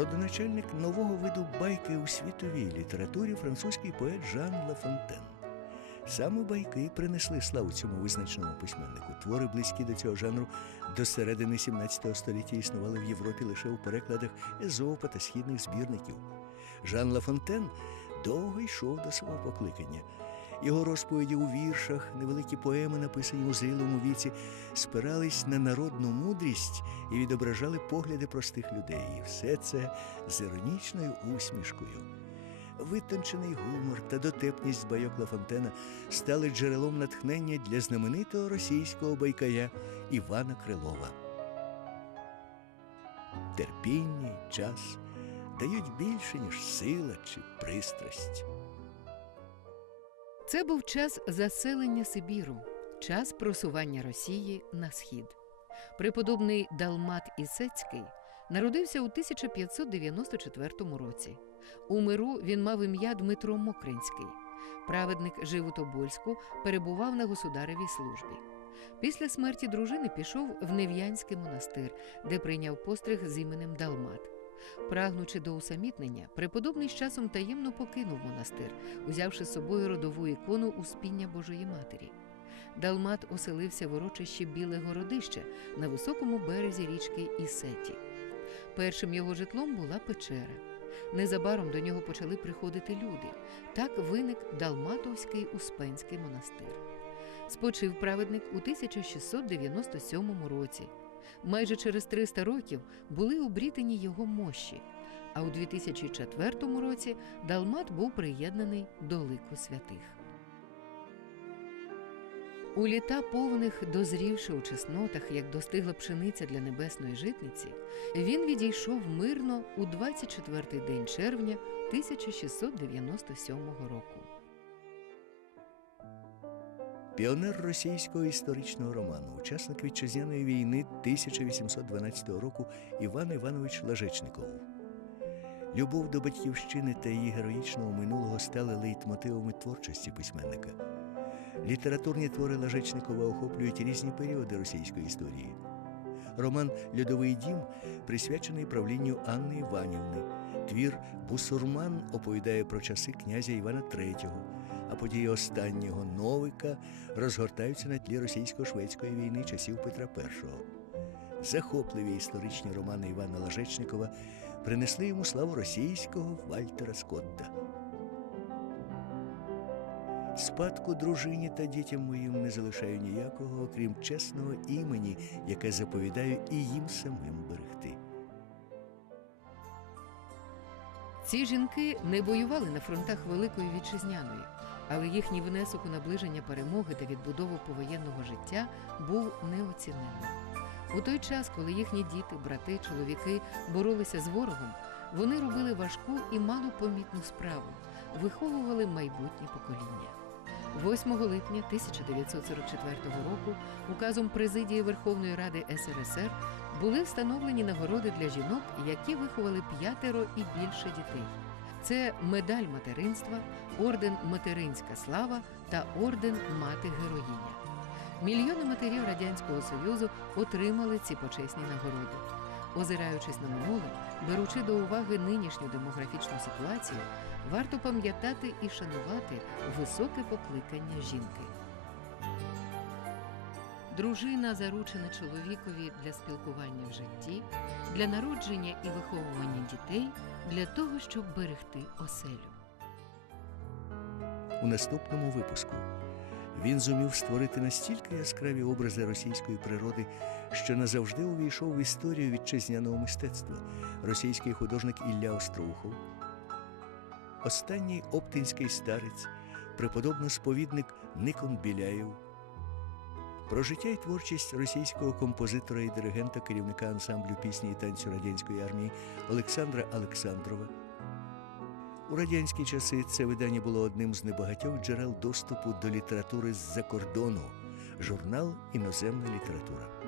Родоначальник нового виду байки у світовій літературі французький поет Жан Лафонтен. Саме байки принесли славу цьому визначному письменнику. Твори, близькі до цього жанру, до середини 17 століття існували в Європі лише у перекладах Езопа та східних збірників. Жан Лафонтен довго йшов до свого покликання. Його розповіді у віршах, невеликі поеми, написані у зрілому віці, спирались на народну мудрість і відображали погляди простих людей. І все це з іронічною усмішкою. Витончений гумор та дотепність байок Лафонтена стали джерелом натхнення для знаменитого російського байкая Івана Крилова. Терпіння час дають більше, ніж сила чи пристрасть. Це був час заселення Сибіру, час просування Росії на схід. Преподобний Далмат Ісецький народився у 1594 році. У миру він мав ім'я Дмитро Мокринський. Праведник жив у Тобольську, перебував на государевій службі. Після смерті дружини пішов в Нев'янський монастир, де прийняв постриг з іменем Далмат. Прагнучи до усамітнення, преподобний з часом таємно покинув монастир, узявши з собою родову ікону Успіння Божої Матері. Далмат оселився в урочищі Біле Городище на високому березі річки Ісеті. Першим його житлом була печера. Незабаром до нього почали приходити люди. Так виник Далматовський Успенський монастир. Спочив праведник у 1697 році. Майже через 300 років були обрітені його мощі, а у 2004 році Далмат був приєднаний до лику святих. У літа повних, дозрівши у чеснотах, як достигла пшениця для небесної житниці, він відійшов мирно у 24-й день червня 1697 року. Піонер російського історичного роману, учасник вітчизняної війни 1812 року Іван Іванович Лажечников. Любов до батьківщини та її героїчного минулого стали лейтмотивами творчості письменника. Літературні твори Лажечникова охоплюють різні періоди російської історії. Роман Льодовий дім присвячений правлінню Анни Іванівни. Твір Бусурман оповідає про часи князя Івана III, а події останнього Новика розгортаються на тлі російсько-шведської війни часів Петра І. Захопливі історичні романи Івана Лажечникова принесли йому славу російського Вальтера Скотта. Спадку дружині та дітям моїм не залишаю ніякого, окрім чесного імені, яке заповідаю і їм самим берегти. Ці жінки не воювали на фронтах Великої Вітчизняної, але їхній внесок у наближення перемоги та відбудову повоєнного життя був неоціненним. У той час, коли їхні діти, брати, чоловіки боролися з ворогом, вони робили важку і малопомітну справу, виховували майбутнє покоління. 8 липня 1944 року указом президії Верховної Ради СРСР були встановлені нагороди для жінок, які виховали п'ятеро і більше дітей. Це медаль материнства, орден Материнська слава та орден Мати Героїня. Мільйони матерів Радянського Союзу отримали ці почесні нагороди. Озираючись на минуле, беручи до уваги нинішню демографічну ситуацію, варто пам'ятати і шанувати високе покликання жінки. Дружина заручена чоловікові для спілкування в житті, для народження і виховування дітей, для того, щоб берегти оселю. У наступному випуску він зумів створити настільки яскраві образи російської природи, що назавжди увійшов в історію вітчизняного мистецтва російський художник Ілля Остроухов, останній оптинський старець, преподобно-сповідник Никон Біляєв. Про життя і творчість російського композитора і диригента керівника ансамблю пісні і танцю радянської армії Олександра Олександрова. У радянські часи це видання було одним з небагатьох джерел доступу до літератури з-за кордону, журнал Іноземна література.